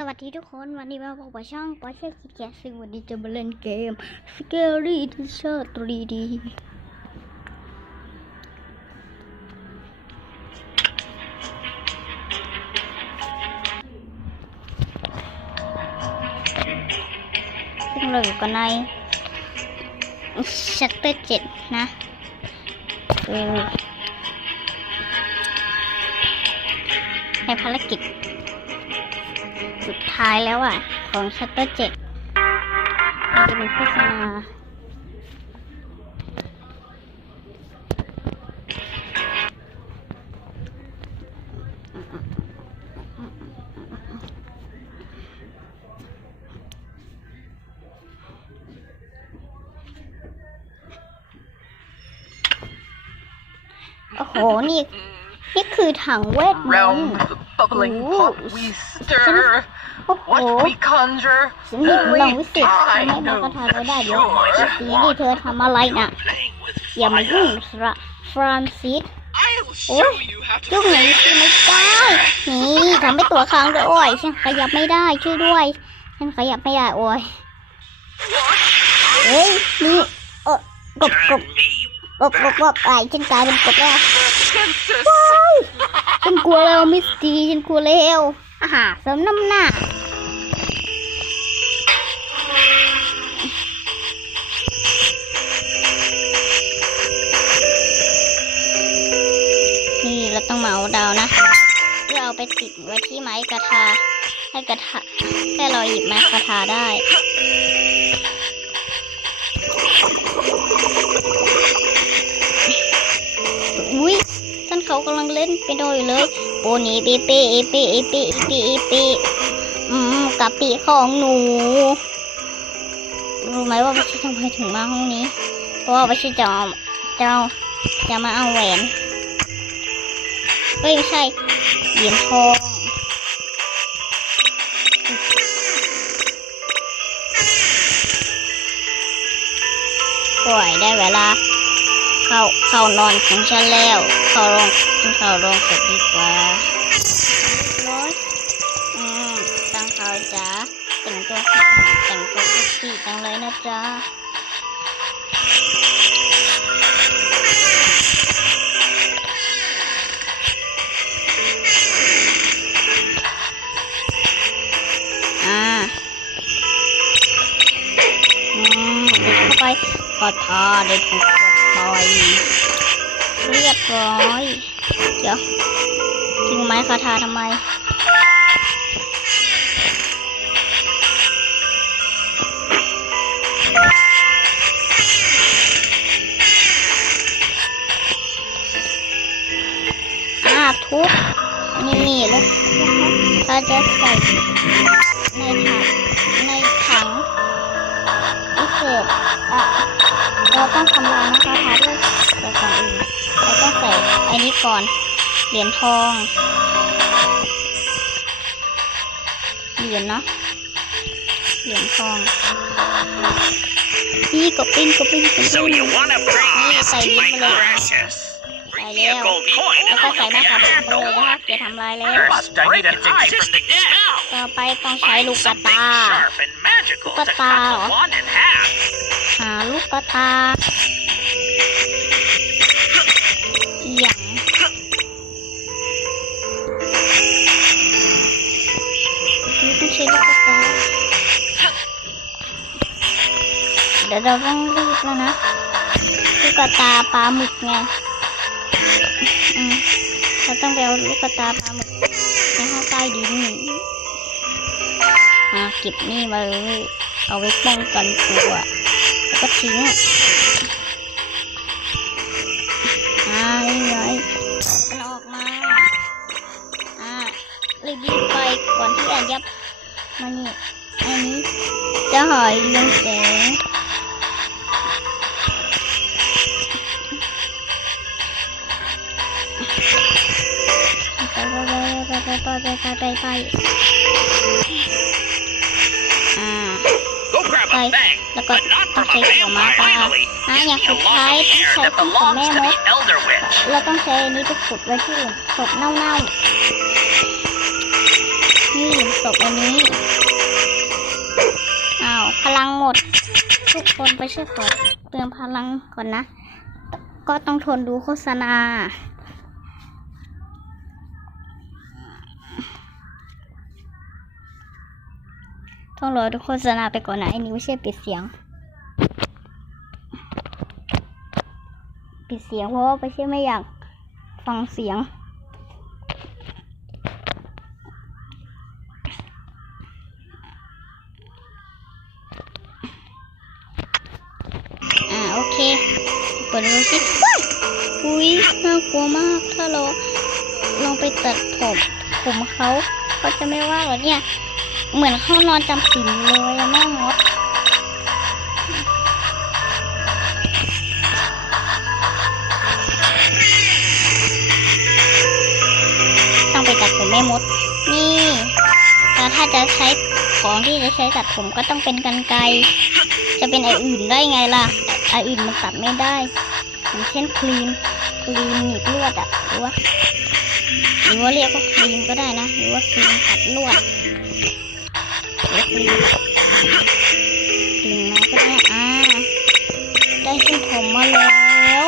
สวัสดีทุกคนวันนี้มาพบกับช่องปอเช่คิดแกซึ่งวันนี้จะมาเล่นเกม Scary Teacher 3D ซึ่งเราอยู่กันในชัตเตอร์เจ็ดนะในภารกิจ ท้ายแล้วอะ ของชัตเตอร์เจ็ดมันจะเป็นโฆษณาโอ้โห นี่ นี่คือถังเวทมนต์ Round the bubbling Ooh. pot we stir. โอ้โห What we conjure, ฉันมีพลัง only วิเศษทำ I ให้มา know ก็ทำ for ไม่ได้เดี๋ยวสี sure. ที่เธอทำอะไรน่ะ Playing with อย่ามายุ่ง fire. สระฟรานซิส I'll Oh, show you how to ยุ่งอย่างนี้คือไม่ได้ นี่ทำให้ตัวค้างด้วยโอ้ยฉันขยับไม่ได้ช่วยด้วย ฉันขยับไม่ได้โอ้ย เฮ้ย นี่เออกบกบ turn me กบกบกบไอ้ฉันกลายเป็นกบแล้ว Princess. ฉันกลัวแล้วมิสตีฉันกลัวแล้วอาหารเสริมน้ำหน้า ต้องเหมาดาวนะเพื่อเอาไปติดไว้ที่ไม้กระทา ให้กระทาให้เราหยิบไม้กระทาได้อุ้ยท่านเขากำลังเล่นเป็นโดอยู่เลยโปนี่ปีปีอีปีอีปีอีปีอีปีอืมกะปิของหนูรู้ไหมว่าไม่ใช่ทำไมถึงมาห้องนี้ เพราะว่าไม่ใช่จะเอาจะจะมาเอาแหวน เฮ้ยไม่ใช่เหรียญทองป่วยได้เวลา เข้าเข้านอนของฉันแล้ว เข้าโรงฉันเข้าโรงเสร็จดีกว่าร้อยอืมตั้งเขาจ๋าแต่งตัวแต่งตัวเซ็กซี่จังเลยนะจ๊ะ เดินเข้าไปกอดทอได้ถูกกดปล่อย เรียบร้อย เดี๋ยวทิ้งไม้คาทาทำไมทุบนี่แล้วเราจะใส่ในถัง อะเราต้องทำลายนะคะทาด้วยแต่ก่อนอื่นเราต้องใส่อันนี้ก่อน เหรียญทอง เหรียญเนาะ เหรียญทองนี่กบปิ้นกบปิ้นกบปิ้น So you wanna bring this Say to leave my me alone. precious? ใส่ Bring me แล้ a ว gold coin แล้ว and ก็ I'll ใส่ look หน้า at ขับ your ไปเลย handle นะคะ one. เกียร์ทำลายแล้ว First, I need an eye for existing now. ต่อไปต้องใช้ลูก Find กระ something ตา sharp and magical to ลูกกระตาอย่างนี่ต้องใช้ลูกกระตาเดี๋ยวเราต้องรีบแล้วนะลูกกระตาปลาหมึกไงอืมเราต้องไปเอาลูกกระตาปลาหมึกในห้องใต้ดินอ่าเก็บนี่มาเลยเอาไว้ป้องกันตัว แล้วก็ทิ้งไอ้เรีย้อยมันออกมา อ่ารีบๆไปก่อนที่แอนยับมานนี่อันนี้จะหอยเลี้ยงแสงไปไปไปไปไปไปอ่า Go grab a bag thing, แล้วก็ but not ต้อง from a ใช้หัวหมา vampire. ป่า Finally, อะอย่าง give me สุ a ดท้าย lock of ต้อง hair ใช้ that ที่ของ belongs แม่ to ม the ด Elder Witch. เราต้องใช้อันนี้ไปขุดไว้ที่หลุมศพเน่าๆนี่หลุมศศพอันนี้อ้าวพลังหมด ทุกคนไปช่วยขอเติมพลังก่อนนะ ก็ต้องทนดูโฆษณา ต้องรอดูโฆษณาไปก่อนนะไอ้นี่ไม่ใช่ปิดเสียง ปิดเสียงเพราะว่าไม่ใช่ไม่อยากฟังเสียง อ่าโอเคเปิดดูสิอุ้ยน่ากลัวมากถ้าเราลองไปตัดผมผมเขาเขาจะไม่ว่าหรอเนี่ย เหมือนเขานอนจำศีลเลยแม่มดต้องไปตัดผมแม่มด นี่แล้วถ้าจะใช้ของที่จะใช้ตัดผมก็ต้องเป็นกันไกรจะเป็นไออื่นได้ไงล่ะไออื่นมันตัดไม่ได้อย่างเช่นครีมครีมหนีบลวดอะหรือว่าหรือว่าเรียกว่าครีมก็ได้นะ หรือว่าครีมตัดลวด หรือว่าครีมครีมอะไรก็ได้อ่าได้เส้นผมมาแล้ว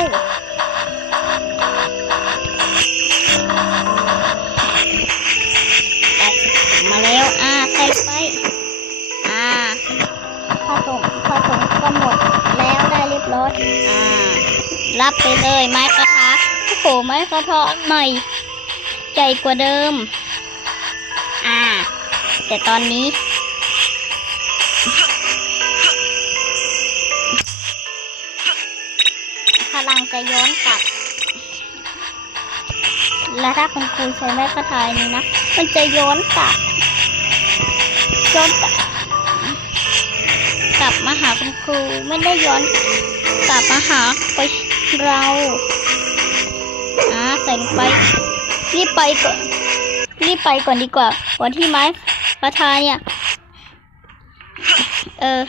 ได้เส้นผมมาแล้วอ่าใส่ไปอ่าผสมผสมก็หมดแล้วได้เรียบร้อยอ่ารับไปเลยไม้กระทะโอ้โหไม้กระทะใหม่ใหญ่กว่าเดิม อ่า แต่ตอนนี้ ลังจะย้อนกลับ และถ้าคุณครูใช้ไม้กระทะนี้นะ มันจะย้อนกลับ ย้อนกลับ กลับมาหาคุณครูไม่ได้ย้อนกลับมาหาไปเราอ่าใส่ไป รีบไปก่อน รีบไปก่อนดีกว่าก่อนที่ไม้ประทาเนี่ย เออ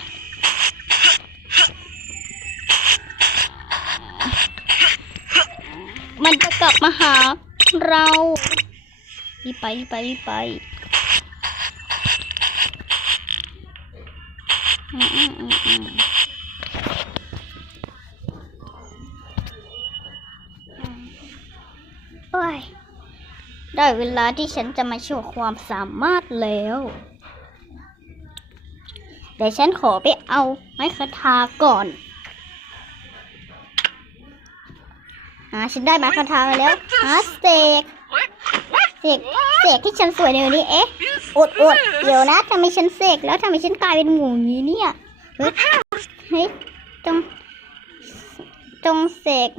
มันจะกลับมาหาเรารีบไปรีบไปรีบไปอืมอืมอืมอืมโอ้ยได้เวลาที่ฉันจะมาโชว์ความสามารถแล้วเดี๋ยวฉันขอไปเอาไม้คาทาก่อน อ่าฉันได้ไม้คาทามาแล้วอ่าเสก What? เสกเสกที่ฉันสวยในวันนี้เอ๊ะอดอดเดี๋ยวนะทำไมฉันเสกแล้วทำไมฉันกลายเป็นหมูอย่างนี้เนี่ยเฮ้ยเฮ้ยจงจงเสก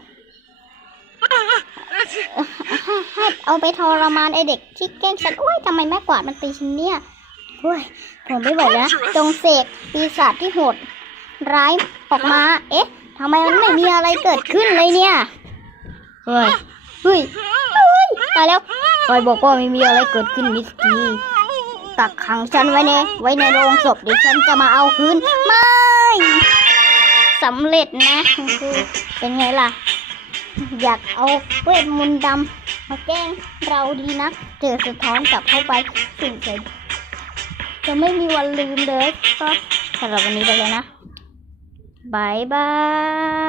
ให้เอาไปทรมานไอเด็กที่แกล้งฉันโอ้ยทำไมแม่กวาดมันตีฉันเนี่ยโอ้ยผมไม่บอกแล้วนะจงเสกปีศาจที่โหดร้ายออกมา เอ๊ะทำไมมันไม่มีอะไรเกิดขึ้นเลยเนี่ยเฮ้ยเฮ้ยเฮ้ยตายแล้วคอยบอกว่าไม่มีอะไรเกิดขึ้นมิสกี้กักขังฉันไว้ในไว้ในโรงศพเดี๋ยวฉันจะมาเอาคืนไม่สำเร็จนะคือเป็นไงล่ะ อยากเอาเวทมนต์ดำมาแกล้งเราดีนะเจอสะท้อนกลับเข้าไปสิ่งใดจะไม่มีวันลืมเลยก็สำหรับวันนี้ไปเลยนะบายบาย